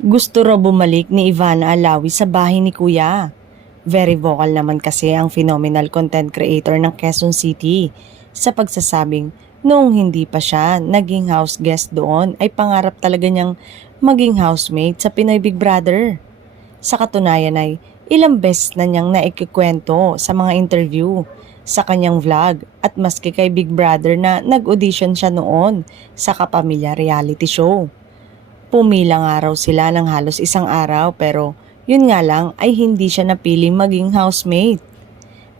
Gusto raw bumalik ni Ivana Alawi sa bahay ni Kuya. Very vocal naman kasi ang phenomenal content creator ng Quezon City sa pagsasabing noong hindi pa siya naging house guest doon ay pangarap talaga niyang maging housemate sa Pinoy Big Brother. Sa katunayan ay ilang beses na niyang naikikwento sa mga interview, sa kanyang vlog at maski kay Big Brother na nag-audition siya noon sa Kapamilya reality show. Pumila nga raw sila ng halos isang araw pero yun nga lang ay hindi siya napiling maging housemate.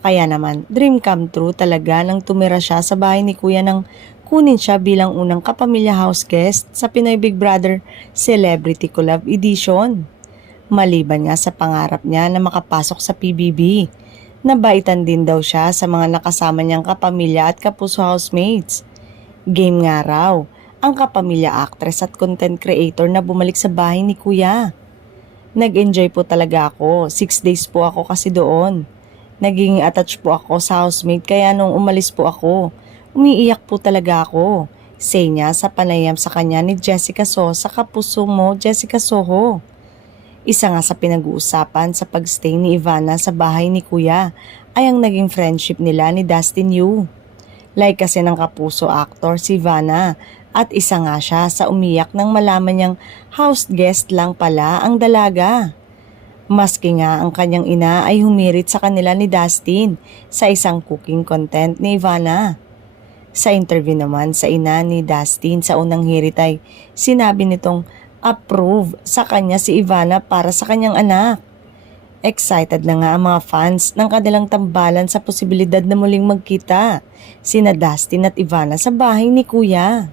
Kaya naman dream come true talaga nang tumira siya sa bahay ni Kuya nang kunin siya bilang unang kapamilya house guest sa Pinoy Big Brother Celebrity Collab Edition. Maliban nga sa pangarap niya na makapasok sa PBB, nabaitan din daw siya sa mga nakasama niyang kapamilya at kapuso housemates. Game nga raw ang kapamilya actress at content creator na bumalik sa bahay ni Kuya. Nag-enjoy po talaga ako, 6 days po ako kasi doon. Naging attached po ako sa housemate kaya nung umalis po ako, umiiyak po talaga ako. Say niya sa panayam sa kanya ni Jessica Soho sa kapuso mo, Jessica Soho. Isa nga sa pinag-uusapan sa pagstay ni Ivana sa bahay ni Kuya ay ang naging friendship nila ni Dustin Yu. Like kasi ng kapuso actor si Ivana at isa nga siya sa umiyak nang malaman niyang house guest lang pala ang dalaga. Maski nga ang kanyang ina ay humirit sa kanila ni Dustin sa isang cooking content ni Ivana. Sa interview naman sa ina ni Dustin sa unang hirit ay sinabi nitong approve sa kanya si Ivana para sa kanyang anak. Excited na nga ang mga fans ng kanilang tambalan sa posibilidad na muling magkita sina Dustin at Ivana sa bahay ni Kuya.